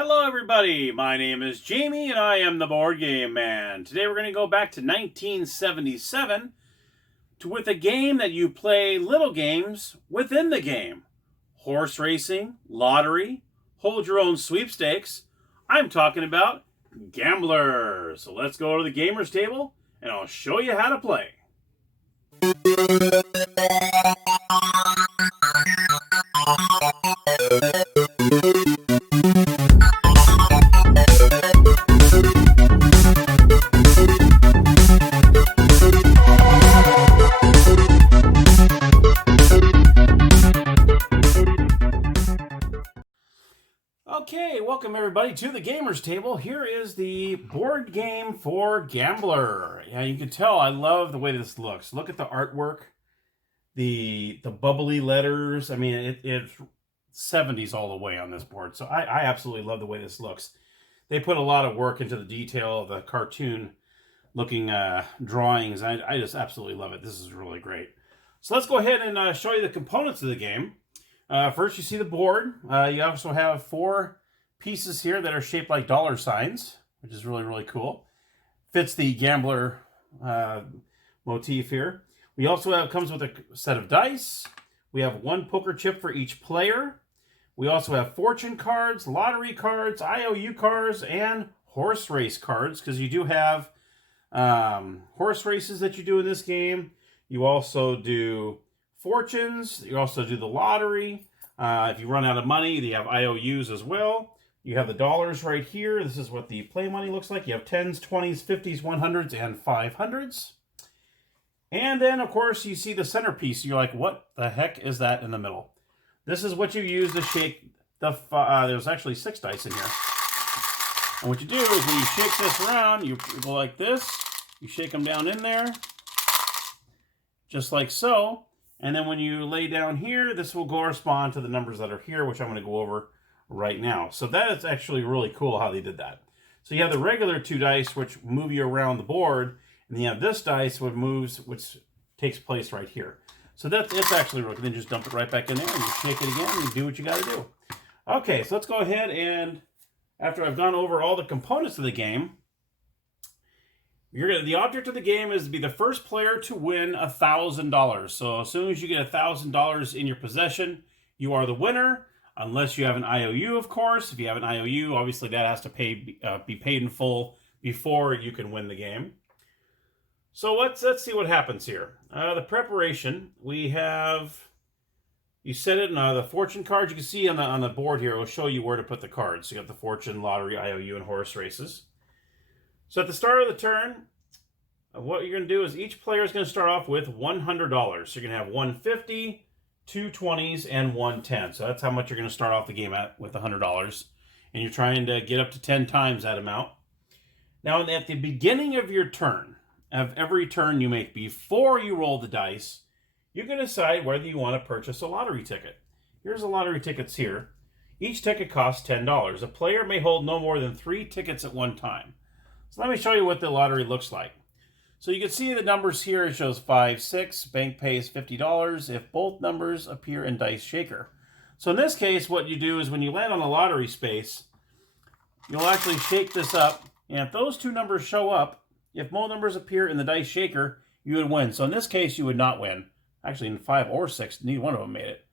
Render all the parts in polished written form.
Hello everybody, my name is Jamie and I am the Board Game Man. Today we're going to go back to 1977 with a game that you play little games within the game. Horse racing, lottery, hold your own sweepstakes. I'm talking about Gambler. So let's go to the gamers table and I'll show you how to play. Okay, welcome everybody to the Gamers Table. Here is the board game for Gambler. Yeah, you can tell I love the way this looks. Look at the artwork, the bubbly letters. I mean, it's 70s all the way on this board. So I absolutely love the way this looks. They put a lot of work into the detail of the cartoon-looking drawings. I just absolutely love it. This is really great. So let's go ahead and show you the components of the game. First, you see the board. You also have 4 pieces here that are shaped like dollar signs, which is really, really cool. Fits the gambler motif here. We also have, comes with a set of dice. We have 1 poker chip for each player. We also have fortune cards, lottery cards, IOU cards, and horse race cards, because you do have horse races that you do in this game. You also do fortunes. You also do the lottery. If you run out of money, you have IOUs as well. You have the dollars right here. This is what the play money looks like. You have 10s, 20s, 50s, 100s, and 500s. And then, of course, you see the centerpiece. You're like, what the heck is that in the middle? This is what you use to shake the... there's actually 6 dice in here. And what you do is when you shake this around, you go like this. You shake them down in there. Just like so. And then when you lay down here, this will correspond to the numbers that are here, which I'm going to go over right now. So that is actually really cool how they did that. So you have the regular 2 dice, which move you around the board. And then you have this dice, which takes place right here. So it's actually really good. Then just dump it right back in there and you shake it again and you do what you got to do. Okay, so let's go ahead and after I've gone over all the components of the game, the object of the game is to be the first player to win $1,000. So as soon as you get $1,000 in your possession, you are the winner, unless you have an IOU, of course. If you have an IOU, obviously that has to be paid in full before you can win the game. So let's see what happens here. The preparation, we have, you set it in the fortune cards. You can see on the board here, it will show you where to put the cards. So you got the fortune, lottery, IOU, and horse races. So at the start of the turn, what you're going to do is each player is going to start off with $100. So you're going to have 150, 2 20s, and 110. So that's how much you're going to start off the game at with $100. And you're trying to get up to 10 times that amount. Now at the beginning of your turn, of every turn you make before you roll the dice, you can decide whether you want to purchase a lottery ticket. Here's the lottery tickets here. Each ticket costs $10. A player may hold no more than 3 tickets at one time. So let me show you what the lottery looks like. So you can see the numbers here. It shows 5, 6. Bank pays $50 if both numbers appear in Dice Shaker. So in this case, what you do is when you land on a lottery space, you'll actually shake this up. And if those 2 numbers show up, if both numbers appear in the Dice Shaker, you would win. So in this case, you would not win. Actually, in 5 or 6, neither one of them made it.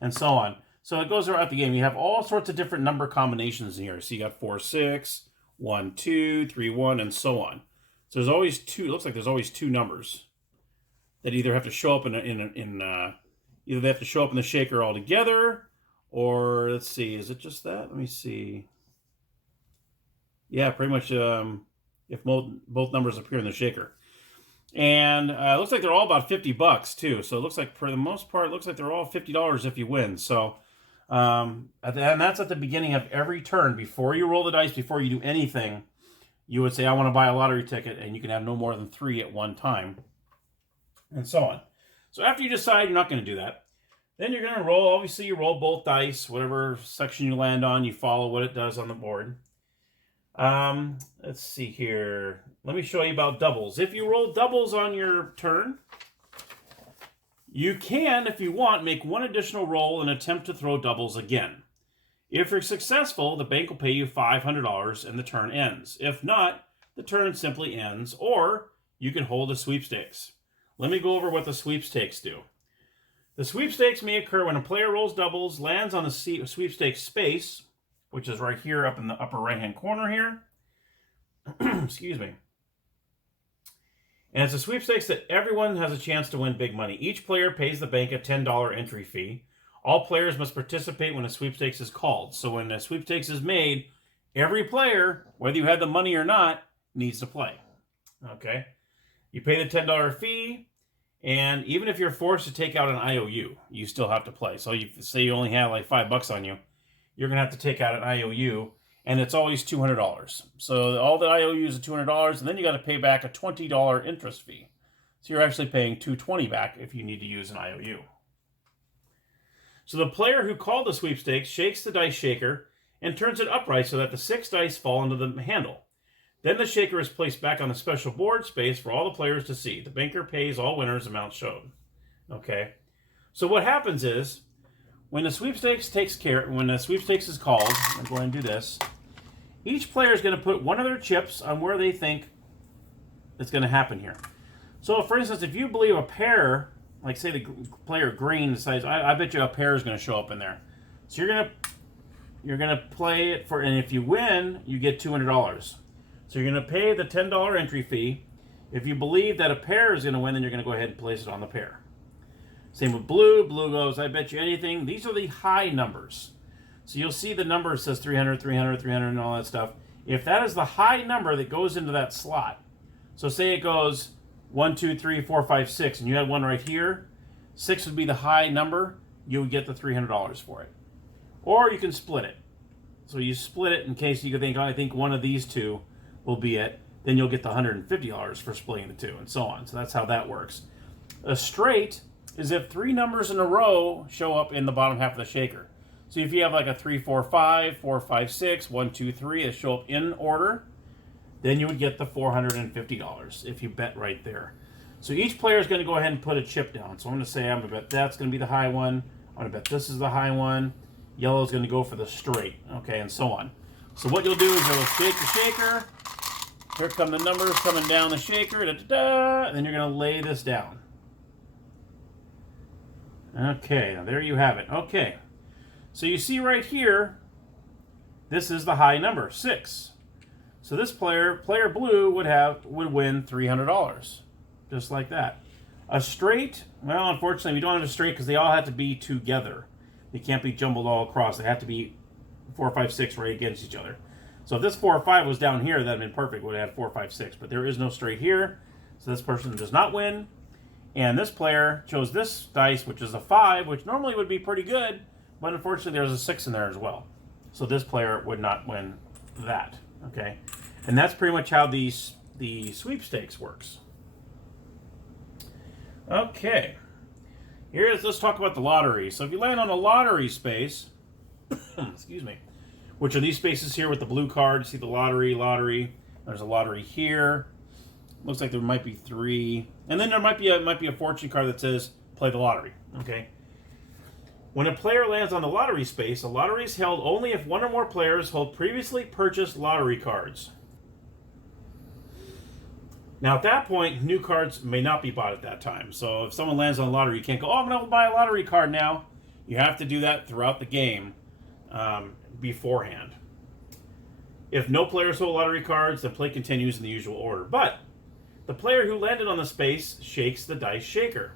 And so on. So it goes throughout the game. You have all sorts of different number combinations in here. So you got 4, 6. 1, 2, 3, 1, and so on. So there's always 2. It looks like there's always 2 numbers that either have to show up either they have to show up in the shaker altogether, or let's see, is it just that? Let me see. Yeah, pretty much. If both numbers appear in the shaker, and it looks like they're all about $50 too. So it looks like for the most part, it looks like they're all $50 if you win. So. And that's at the beginning of every turn. Before you roll the dice, before you do anything, you would say, I want to buy a lottery ticket, and you can have no more than 3 at one time, and so on. So after you decide you're not going to do that, then you're going to roll. Obviously, you roll both dice. Whatever section you land on, you follow what it does on the board. Let's see here. Let me show you about doubles. If you roll doubles on your turn, you can, if you want, make one additional roll and attempt to throw doubles again. If you're successful, the bank will pay you $500 and the turn ends. If not, the turn simply ends, or you can hold a sweepstakes. Let me go over what the sweepstakes do. The sweepstakes may occur when a player rolls doubles, lands on the sweepstakes space, which is right here up in the upper right-hand corner here. Excuse me. And it's a sweepstakes that everyone has a chance to win big money. Each player pays the bank a $10 entry fee. All players must participate when a sweepstakes is called. So when a sweepstakes is made, every player, whether you have the money or not, needs to play. Okay? You pay the $10 fee, and even if you're forced to take out an IOU, you still have to play. So you say you only have like $5 on you, you're going to have to take out an IOU, and it's always $200. So all the IOUs are $200, and then you got to pay back a $20 interest fee. So you're actually paying $220 back if you need to use an IOU. So the player who called the sweepstakes shakes the dice shaker and turns it upright so that the 6 dice fall into the handle. Then the shaker is placed back on the special board space for all the players to see. The banker pays all winners amounts shown. Okay. So what happens is, when the sweepstakes is called, I'm going to do this. Each player is going to put one of their chips on where they think it's going to happen here. So, for instance, if you believe a pair, like say the player green decides, I bet you a pair is going to show up in there. So you're gonna play it for, and if you win, you get $200. So you're going to pay the $10 entry fee. If you believe that a pair is going to win, then you're going to go ahead and place it on the pair. Same with blue. Blue goes, I bet you anything. These are the high numbers. So you'll see the number says 300, 300, 300, and all that stuff. If that is the high number that goes into that slot, so say it goes 1, 2, 3, 4, 5, 6, and you had one right here, 6 would be the high number, you would get the $300 for it. Or you can split it. So you split it in case you could think, oh, I think one of these two will be it. Then you'll get the $150 for splitting the two, and so on. So that's how that works. A straight is if 3 numbers in a row show up in the bottom half of the shaker. So if you have like a 3, 4, 5, 4, 5, 6, 1, 2, 3 that show up in order, then you would get the $450 if you bet right there. So each player is going to go ahead and put a chip down. So I'm going to say I'm going to bet that's going to be the high one. I'm going to bet this is the high one. Yellow is going to go for the straight, okay, and so on. So what you'll do is you'll shake the shaker. Here come the numbers coming down the shaker, and then you're going to lay this down. Okay, now there you have it. Okay, so you see right here, this is the high number, 6. So this player blue, would win $300, just like that. A straight, well, unfortunately, we don't have a straight because they all have to be together. They can't be jumbled all across. They have to be 4, 5, 6 right against each other. So if this 4 or 5 was down here, that would have been perfect. Would have had 4, 5, 6. But there is no straight here. So this person does not win. And this player chose this dice, which is a 5, which normally would be pretty good. But unfortunately, there's a 6 in there as well. So this player would not win that. Okay? And that's pretty much how the sweepstakes works. Okay. Let's talk about the lottery. So if you land on a lottery space, excuse me, which are these spaces here with the blue card. See the lottery. There's a lottery here. Looks like there might be 3. And then there might be a fortune card that says play the lottery. Okay. When a player lands on the lottery space, a lottery is held only if one or more players hold previously purchased lottery cards. Now, at that point, new cards may not be bought at that time. So if someone lands on a lottery, you can't go, oh, I'm going to buy a lottery card now. You have to do that throughout the game beforehand. If no players hold lottery cards, the play continues in the usual order. But the player who landed on the space shakes the dice shaker,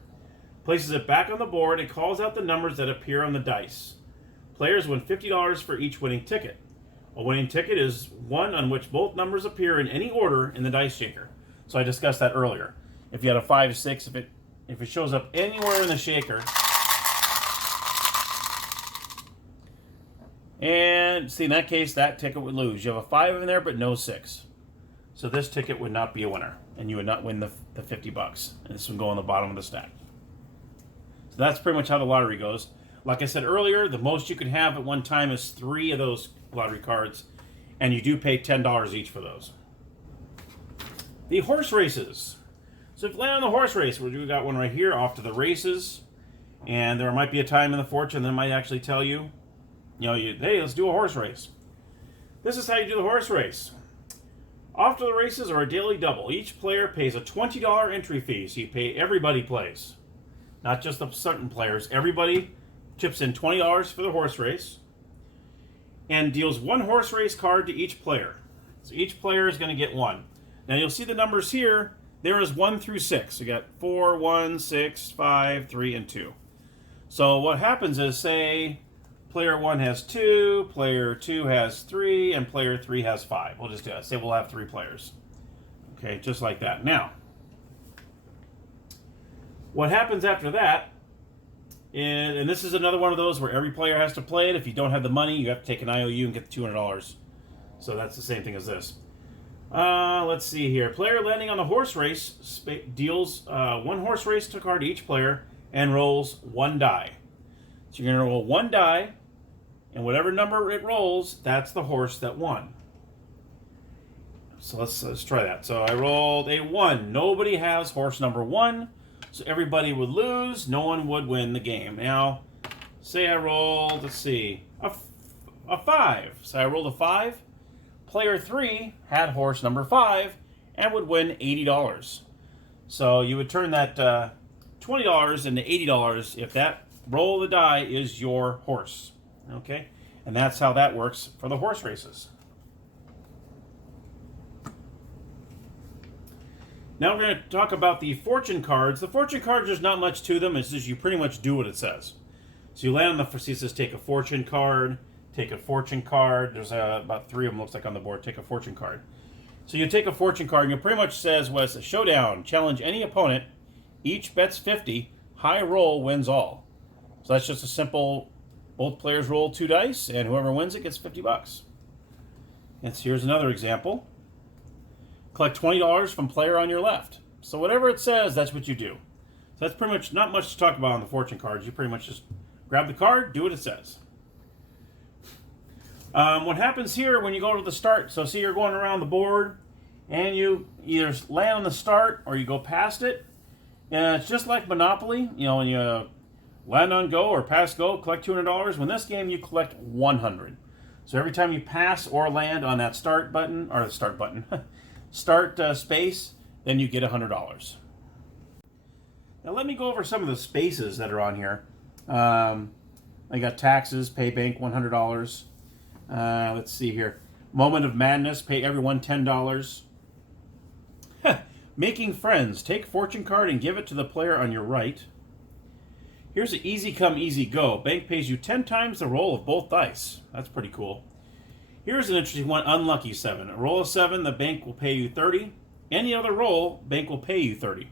places it back on the board, and calls out the numbers that appear on the dice. Players win $50 for each winning ticket. A winning ticket is one on which both numbers appear in any order in the dice shaker. So I discussed that earlier. If you had a 5, 6, if it shows up anywhere in the shaker, and see in that case, that ticket would lose. You have a 5 in there, but no 6. So this ticket would not be a winner, and you would not win the $50. And this would go on the bottom of the stack. So that's pretty much how the lottery goes. Like I said earlier, the most you can have at one time is 3 of those lottery cards, and you do pay $10 each for those. The horse races. So if you land on the horse race, we got one right here, off to the races. And there might be a time in the fortune that might actually tell you Hey, let's do a horse race. This is how you do the horse race. After the races are a daily double. Each player pays a $20 entry fee, so you pay everybody plays. Not just the certain players. Everybody chips in $20 for the horse race and deals one horse race card to each player. So each player is going to get one. Now you'll see the numbers here. There is 1 through 6. You got 4, 1, 6, 5, 3, and 2. So what happens is, say, player 1 has 2, player 2 has 3, and player 3 has 5. We'll just do that. Say we'll have 3 players. Okay, just like that. Now, what happens after that, and this is another one of those where every player has to play it. If you don't have the money, you have to take an IOU and get the $200. So that's the same thing as this. Let's see here. Player landing on the horse race deals one horse race to card to each player and rolls 1 die. So you're going to roll 1 die, and whatever number it rolls, that's the horse that won. So let's try that. So I rolled a 1. Nobody has horse number 1, so everybody would lose. No one would win the game. Now, say I rolled, let's see, a 5. So I rolled a 5. Player 3 had horse number 5 and would win $80. So you would turn that $20 into $80 if that roll of the die is your horse. Okay? And that's how that works for the horse races. Now we're going to talk about the fortune cards. The fortune cards, there's not much to them. It's just you pretty much do what it says. So you land on the, see, it says take a fortune card. Take a fortune card. There's about 3 of them, looks like, on the board. Take a fortune card. So you take a fortune card, and it pretty much says, well, it's a showdown. Challenge any opponent. Each bets 50. High roll wins all. So that's just a simple, both players roll 2 dice, and whoever wins it gets $50. And so here's another example. Collect $20 from player on your left. So whatever it says, that's what you do. So that's pretty much not much to talk about on the fortune cards. You pretty much just grab the card, do what it says. What happens here when you go to the start, so see you're going around the board and you either land on the start or you go past it. And it's just like Monopoly, when you land on go or pass go, collect $200. When this game, you collect $100. So every time you pass or land on that start button, or the start button, start space, then you get $100. Now let me go over some of the spaces that are on here. I got taxes, pay bank $100. Let's see here. Moment of madness, pay everyone $10. Making friends, take fortune card and give it to the player on your right. Here's an easy come, easy go. Bank pays you 10 times the roll of both dice. That's pretty cool. Here's an interesting one, unlucky 7. A roll of 7, the bank will pay you 30. Any other roll, bank will pay you 30.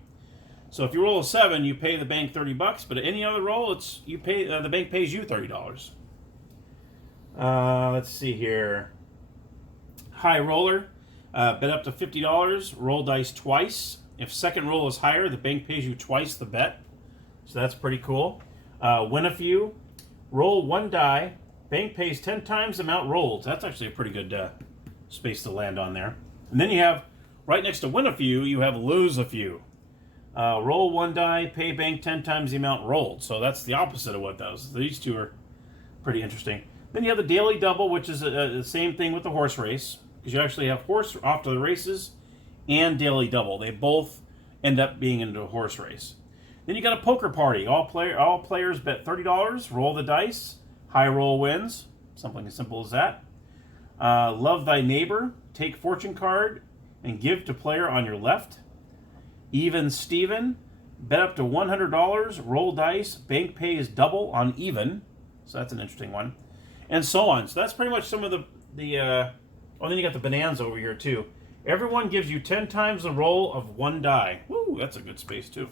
So if you roll a 7, you pay the bank $30, but any other roll, the bank pays you $30. Let's see here. High roller, bet up to $50. Roll dice twice. If second roll is higher, the bank pays you twice the bet. So that's pretty cool. Win a few. Roll 1 die. Bank pays 10 times the amount rolled. That's actually a pretty good space to land on there. And then you have, right next to win a few, you have lose a few. Roll 1 die, pay bank 10 times the amount rolled. So that's the opposite of what those. These two are pretty interesting. Then you have the daily double, which is the same thing with the horse race, because you actually have horse off to the races and daily double. They both end up being into a horse race. Then you got a poker party. All players bet $30. Roll the dice. High roll wins. Something as simple as that. Love thy neighbor. Take fortune card and give to player on your left. Even Steven. Bet up to $100. Roll dice. Bank pays double on even. So that's an interesting one. And so on. So that's pretty much some of the oh, then you got the bonanza over here too. Everyone gives you 10 times the roll of 1 die. Woo, that's a good space too.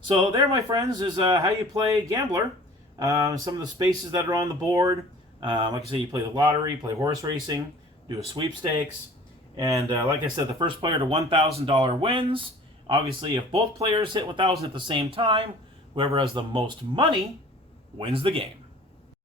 So there, my friends, is how you play Gambler. Some of the spaces that are on the board. Like I said, you play the lottery, play horse racing, do a sweepstakes. And like I said, the first player to $1,000 wins. Obviously, if both players hit 1,000 at the same time, whoever has the most money wins the game.